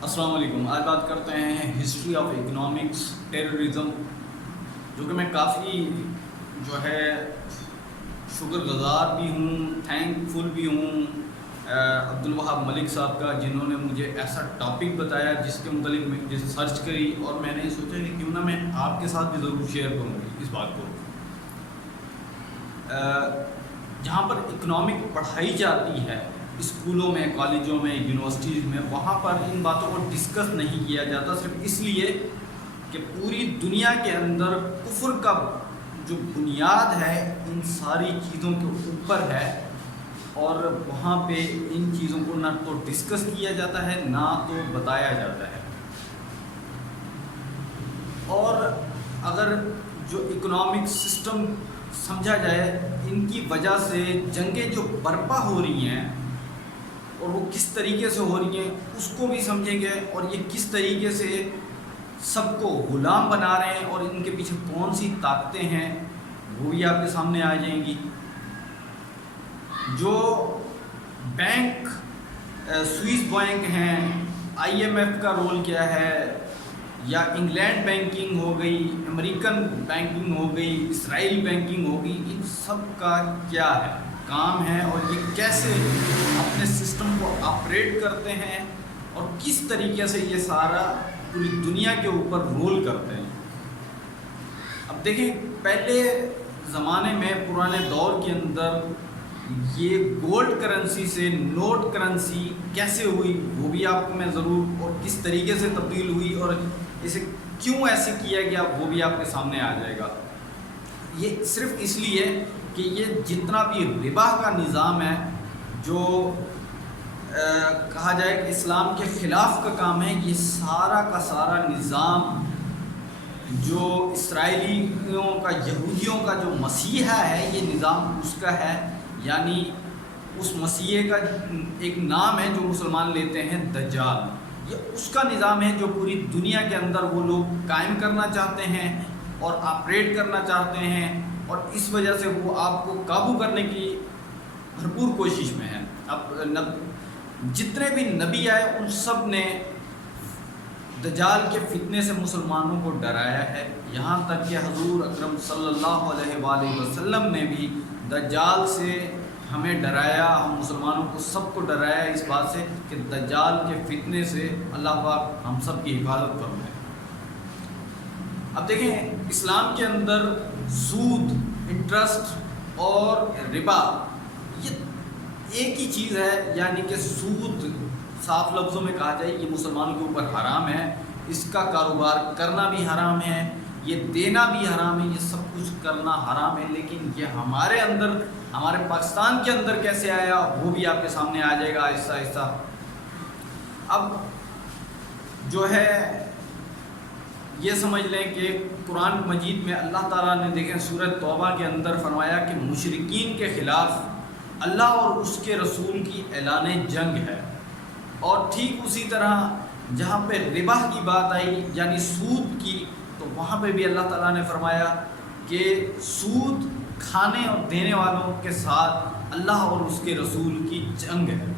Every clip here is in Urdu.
السلام علیکم. آج بات کرتے ہیں ہسٹری آف اکنامکس ٹیررزم، جو کہ میں کافی جو ہے شکر گزار بھی ہوں، تھینک فل بھی ہوں عبدالوہاب ملک صاحب کا، جنہوں نے مجھے ایسا ٹاپک بتایا جس کے متعلق میں جس سرچ کری اور میں نے سوچا کہ کیوں نہ میں آپ کے ساتھ بھی ضرور شیئر کروں گی اس بات کو. جہاں پر اکنامک پڑھائی جاتی ہے اسکولوں میں، کالجوں میں، یونیورسٹیز میں، وہاں پر ان باتوں کو ڈسکس نہیں کیا جاتا، صرف اس لیے کہ پوری دنیا کے اندر کفر کا جو بنیاد ہے ان ساری چیزوں کے اوپر ہے، اور وہاں پہ ان چیزوں کو نہ تو ڈسکس کیا جاتا ہے نہ تو بتایا جاتا ہے. اور اگر جو اکنامک سسٹم سمجھا جائے، ان کی وجہ سے جنگیں جو برپا ہو رہی ہیں اور وہ کس طریقے سے ہو رہی ہیں اس کو بھی سمجھیں گے، اور یہ کس طریقے سے سب کو غلام بنا رہے ہیں اور ان کے پیچھے کون سی طاقتیں ہیں وہ بھی آپ کے سامنے آ جائیں گی. جو بینک سوئس بینک ہیں، آئی ایم ایف کا رول کیا ہے، یا انگلینڈ بینکنگ ہو گئی، امریکن بینکنگ ہو گئی، اسرائیل بینکنگ ہو گئی، ان سب کا کیا ہے کام ہے، اور یہ کیسے اپنے سسٹم کو آپریٹ کرتے ہیں اور کس طریقے سے یہ سارا پوری دنیا کے اوپر رول کرتے ہیں. اب دیکھیں، پہلے زمانے میں پرانے دور کے اندر یہ گولڈ کرنسی سے نوٹ کرنسی کیسے ہوئی وہ بھی آپ کو میں ضرور، اور کس طریقے سے تبدیل ہوئی اور اسے کیوں ایسے کیا گیا وہ بھی آپ کے سامنے آ جائے گا. یہ صرف اس لیے کہ یہ جتنا بھی ربا کا نظام ہے، جو کہا جائے کہ اسلام کے خلاف کا کام ہے، یہ سارا کا سارا نظام جو اسرائیلیوں کا، یہودیوں کا جو مسیحا ہے، یہ نظام اس کا ہے. یعنی اس مسیح کا ایک نام ہے جو مسلمان لیتے ہیں، دجال. یہ اس کا نظام ہے جو پوری دنیا کے اندر وہ لوگ قائم کرنا چاہتے ہیں اور آپریٹ کرنا چاہتے ہیں، اور اس وجہ سے وہ آپ کو قابو کرنے کی بھرپور کوشش میں ہے. اب جتنے بھی نبی آئے ان سب نے دجال کے فتنے سے مسلمانوں کو ڈرایا ہے، یہاں تک کہ حضور اکرم صلی اللہ علیہ وآلہ وسلم نے بھی دجال سے ہمیں ڈرایا، ہم مسلمانوں کو سب کو ڈرایا اس بات سے کہ دجال کے فتنے سے اللہ پاک ہم سب کی حفاظت فرمائے. اب دیکھیں، اسلام کے اندر سود، انٹرسٹ اور ربا یہ ایک ہی چیز ہے. یعنی کہ سود صاف لفظوں میں کہا جائے یہ مسلمانوں کے اوپر حرام ہے، اس کا کاروبار کرنا بھی حرام ہے، یہ دینا بھی حرام ہے، یہ سب کچھ کرنا حرام ہے. لیکن یہ ہمارے اندر، ہمارے پاکستان کے اندر کیسے آیا وہ بھی آپ کے سامنے آ جائے گا آہستہ آہستہ. اب جو ہے یہ سمجھ لیں کہ قرآن مجید میں اللہ تعالیٰ نے دیکھیں سورہ توبہ کے اندر فرمایا کہ مشرکین کے خلاف اللہ اور اس کے رسول کی اعلان جنگ ہے. اور ٹھیک اسی طرح جہاں پہ ربا کی بات آئی یعنی سود کی، تو وہاں پہ بھی اللہ تعالیٰ نے فرمایا کہ سود کھانے اور دینے والوں کے ساتھ اللہ اور اس کے رسول کی جنگ ہے.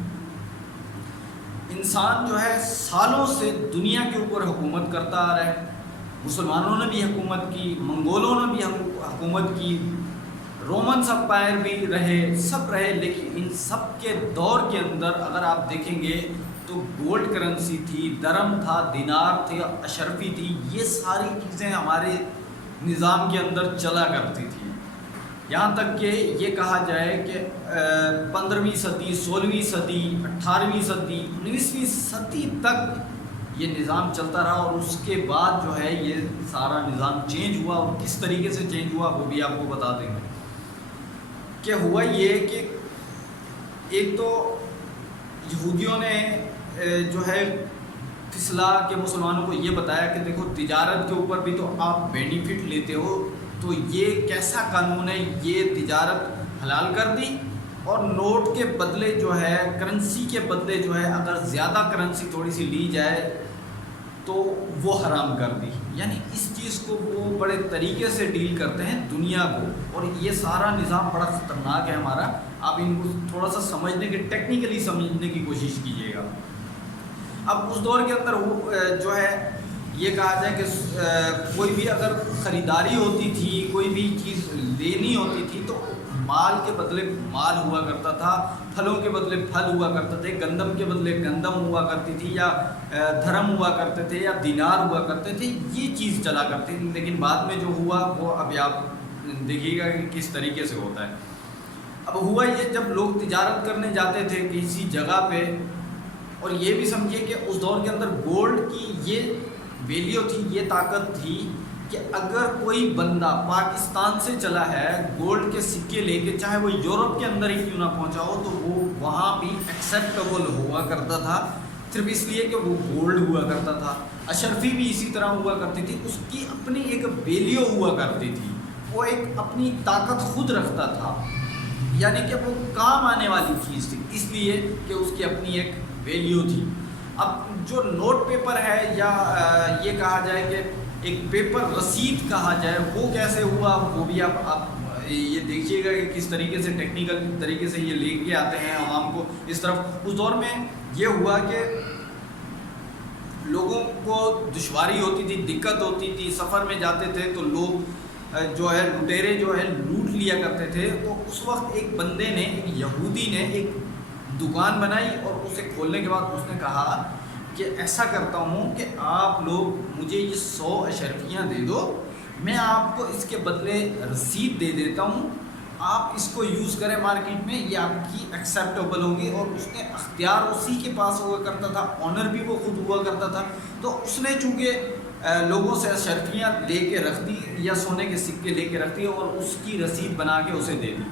انسان جو ہے سالوں سے دنیا کے اوپر حکومت کرتا آ رہا ہے. مسلمانوں نے بھی حکومت کی، منگولوں نے بھی حکومت کی، رومنس امپائر بھی رہے، سب رہے. لیکن ان سب کے دور کے اندر اگر آپ دیکھیں گے تو گولڈ کرنسی تھی، درم تھا، دینار تھی، اشرفی تھی، یہ ساری چیزیں ہمارے نظام کے اندر چلا کرتی تھی. یہاں تک کہ یہ کہا جائے کہ 15ویں صدی، 16ویں صدی، 18ویں صدی، 19ویں صدی تک یہ نظام چلتا رہا. اور اس کے بعد جو ہے یہ سارا نظام چینج ہوا، اور کس طریقے سے چینج ہوا وہ بھی آپ کو بتا دیں گے. کہ ہوا یہ کہ ایک تو یہودیوں نے جو ہے پھسلا کے مسلمانوں کو یہ بتایا کہ دیکھو تجارت کے اوپر بھی تو آپ بینیفٹ لیتے ہو، تو یہ کیسا قانون ہے، یہ تجارت حلال کر دی، اور نوٹ کے بدلے جو ہے، کرنسی کے بدلے جو ہے اگر زیادہ کرنسی تھوڑی سی لی جائے تو وہ حرام کر دی. یعنی اس چیز کو وہ بڑے طریقے سے ڈیل کرتے ہیں دنیا کو، اور یہ سارا نظام بڑا خطرناک ہے ہمارا. آپ ان کو تھوڑا سا سمجھنے کے، ٹیکنیکلی سمجھنے کی کوشش کیجیے گا. اب اس دور کے اندر وہ جو ہے یہ کہا جائے کہ کوئی بھی اگر خریداری ہوتی تھی، کوئی بھی چیز لینی ہوتی تھی تو مال کے بدلے مال ہوا کرتا تھا، پھلوں کے بدلے پھل ہوا کرتے تھے، گندم کے بدلے گندم ہوا کرتی تھی، یا دھرم ہوا کرتے تھے، یا دینار ہوا کرتے تھے، یہ چیز چلا کرتی تھی۔ لیکن بعد میں جو ہوا وہ ابھی آپ دیکھیے گا کہ کس طریقے سے ہوتا ہے۔ اب ہوا یہ، جب لوگ تجارت کرنے جاتے تھے کسی جگہ پہ، اور یہ بھی سمجھیے کہ اس دور کے اندر گولڈ کی یہ ویلیو تھی، یہ طاقت تھی کہ اگر کوئی بندہ پاکستان سے چلا ہے گولڈ کے سکے لے کے، چاہے وہ یورپ کے اندر ہی کیوں نہ پہنچا ہو، تو وہ وہاں بھی ایکسیپٹیبل ہوا کرتا تھا، صرف اس لیے کہ وہ گولڈ ہوا کرتا تھا۔ اشرفی بھی اسی طرح ہوا کرتی تھی، اس کی اپنی ایک ویلیو ہوا کرتی تھی، وہ ایک اپنی طاقت خود رکھتا تھا، یعنی کہ وہ کام آنے والی چیز تھی، اس لیے کہ اس کی اپنی ایک ویلیو تھی۔ اب جو نوٹ پیپر ہے، یا یہ کہا جائے کہ ایک پیپر رسید کہا جائے، وہ کیسے ہوا وہ بھی آپ یہ دیکھیے گا کہ کس طریقے سے ٹیکنیکل طریقے سے یہ لے کے آتے ہیں عوام کو اس طرف۔ اس دور میں یہ ہوا کہ لوگوں کو دشواری ہوتی تھی، دقت ہوتی تھی، سفر میں جاتے تھے تو لوگ جو ہے لٹیرے جو ہے لوٹ لیا کرتے تھے۔ تو اس وقت ایک بندے نے، ایک یہودی نے ایک دکان بنائی، اور اسے کھولنے کے بعد اس نے کہا کہ ایسا کرتا ہوں کہ آپ لوگ مجھے یہ 100 اشرفیاں دے دو، میں آپ کو اس کے بدلے رسید دے دیتا ہوں، آپ اس کو یوز کریں مارکیٹ میں، یہ آپ کی ایکسیپٹیبل ہوگی۔ اور اس نے اختیار اسی کے پاس ہوا کرتا تھا، آنر بھی وہ خود ہوا کرتا تھا، تو اس نے چونکہ لوگوں سے اشرفیاں لے کے رکھ دی، یا سونے کے سکے لے کے رکھ دی، اور اس کی رسید بنا کے اسے دے دی۔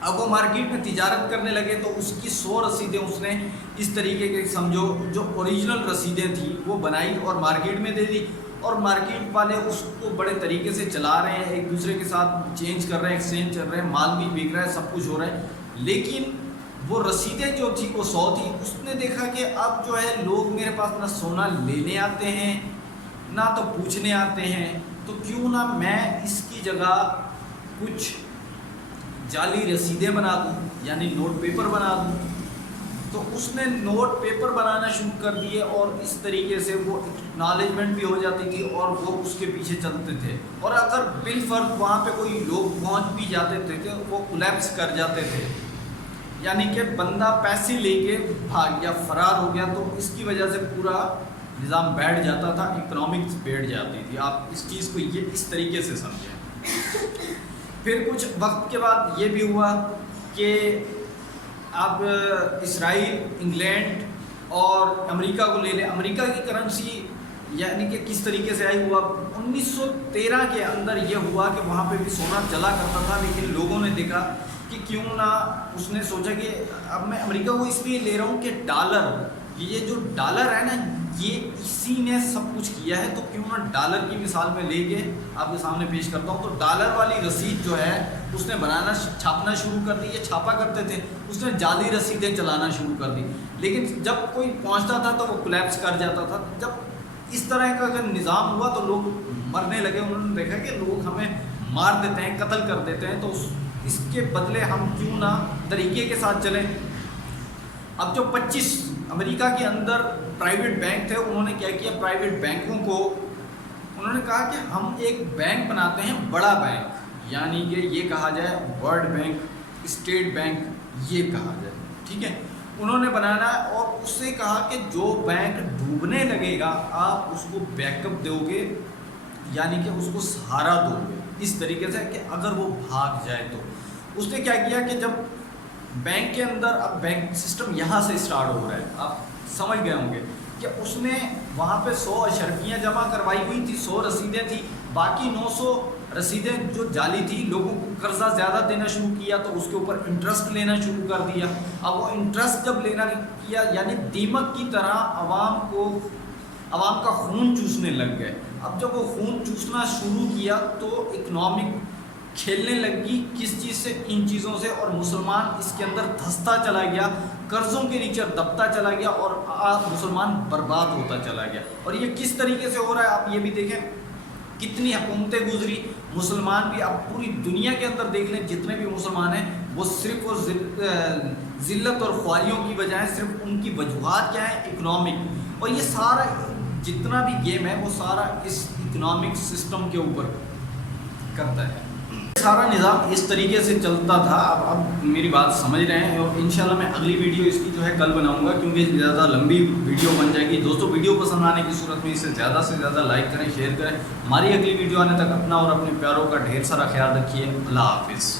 اب وہ مارکیٹ میں تجارت کرنے لگے تو اس کی 100 رسیدیں اس نے اس طریقے کے سمجھو جو اوریجنل رسیدیں تھیں وہ بنائی اور مارکیٹ میں دے دی، اور مارکیٹ والے اس کو بڑے طریقے سے چلا رہے ہیں، ایک دوسرے کے ساتھ چینج کر رہے ہیں، ایکسچینج چل رہے ہیں، مال بھی بک رہا ہے، سب کچھ ہو رہا ہے۔ لیکن وہ رسیدیں جو تھی وہ 100 تھی، اس نے دیکھا کہ اب جو ہے لوگ میرے پاس نہ سونا لینے آتے ہیں نہ تو پوچھنے آتے ہیں، تو کیوں نہ میں اس کی جگہ کچھ جعلی رسیدیں بنا دوں، یعنی نوٹ پیپر بنا دوں۔ تو اس نے نوٹ پیپر بنانا شروع کر دیے، اور اس طریقے سے وہ اکنالجمنٹ بھی ہو جاتی تھی، اور وہ اس کے پیچھے چلتے تھے، اور اگر بالفرض وہاں پہ کوئی لوگ پہنچ بھی جاتے تھے وہ کولیپس کر جاتے تھے، یعنی کہ بندہ پیسے لے کے بھاگ گیا، فرار ہو گیا، تو اس کی وجہ سے پورا نظام بیٹھ جاتا تھا، اکنامکس بیٹھ جاتی تھی۔ آپ اس چیز کو یہ اس طریقے سے سمجھیں۔ پھر کچھ وقت کے بعد یہ بھی ہوا کہ اب اسرائیل، انگلینڈ اور امریکہ کو لے لیں، امریکہ کی کرنسی یعنی کہ کس طریقے سے آئی ہوا 1913 کے اندر یہ ہوا کہ وہاں پہ بھی سونا چلا کرتا تھا، لیکن لوگوں نے دیکھا کہ کیوں نہ، اس نے سوچا کہ اب میں امریکہ کو اس لیے لے رہا ہوں کہ ڈالر، یہ جو ڈالر ہے نا یہ اسی نے سب کچھ کیا ہے، تو کیوں نہ ڈالر کی مثال میں لے کے آپ کے سامنے پیش کرتا ہوں۔ تو ڈالر والی رسید جو ہے اس نے بنانا چھاپنا شروع کر دی، یہ چھاپا کرتے تھے، اس نے جعلی رسیدیں چلانا شروع کر دی، لیکن جب کوئی پہنچتا تھا تو وہ کولیپس کر جاتا تھا۔ جب اس طرح کا اگر نظام ہوا تو لوگ مرنے لگے، انہوں نے دیکھا کہ لوگ ہمیں مار دیتے ہیں، قتل کر دیتے ہیں، تو اس کے بدلے ہم کیوں نہ طریقے کے ساتھ چلیں۔ اب جو 25 امریکہ کے اندر پرائیویٹ بینک تھے، انہوں نے کیا کیا، پرائیویٹ بینکوں کو انہوں نے کہا کہ ہم ایک بینک بناتے ہیں، بڑا بینک، یعنی کہ یہ کہا جائے ورلڈ بینک، اسٹیٹ بینک یہ کہا جائے، ٹھیک ہے، انہوں نے بنانا ہے، اور اس سے کہا کہ جو بینک ڈوبنے لگے گا آپ اس کو بیک اپ دو گے، یعنی کہ اس کو سہارا دو گے، اس طریقے سے کہ اگر وہ بھاگ جائے تو۔ اس نے کیا کیا کہ جب بینک کے اندر، اب بینک سسٹم یہاں سے اسٹارٹ ہو رہا ہے، آپ سمجھ گئے ہوں گے کہ اس نے وہاں پہ 100 اشرفیاں جمع کروائی ہوئی تھی، 100 رسیدیں تھیں، باقی 900 رسیدیں جو جعلی تھی، لوگوں کو قرضہ زیادہ دینا شروع کیا تو اس کے اوپر انٹرسٹ لینا شروع کر دیا۔ اب وہ انٹرسٹ جب لینا کیا، یعنی دیمک کی طرح عوام کا خون چوسنے لگ گئے۔ اب جب وہ خون چوسنا شروع کیا تو اکنامک کھیلنے لگی، کس چیز سے، ان چیزوں سے، اور مسلمان اس کے اندر دھستا چلا گیا، قرضوں کے نیچے دبتا چلا گیا، اور مسلمان برباد ہوتا چلا گیا۔ اور یہ کس طریقے سے ہو رہا ہے آپ یہ بھی دیکھیں، کتنی حکومتیں گزری، مسلمان بھی، اب پوری دنیا کے اندر دیکھ لیں جتنے بھی مسلمان ہیں وہ صرف اور ذلت اور خواریوں کی بجائے صرف ان کی وجوہات کیا ہیں، اکنامک، اور یہ سارا جتنا بھی گیم ہے وہ سارا اس اکنامک سسٹم کے اوپر کرتا ہے. سارا نظام اس طریقے سے چلتا تھا. اب میری بات سمجھ رہے ہیں اور انشاءاللہ میں اگلی ویڈیو اس کی جو ہے کل بناؤں گا کیونکہ زیادہ لمبی ویڈیو بن جائے گی. دوستو ویڈیو پسند آنے کی صورت میں اسے زیادہ سے زیادہ لائک کریں, شیئر کریں. ہماری اگلی ویڈیو آنے تک اپنا اور اپنے پیاروں کا ڈھیر سارا خیال رکھیے. اللہ حافظ.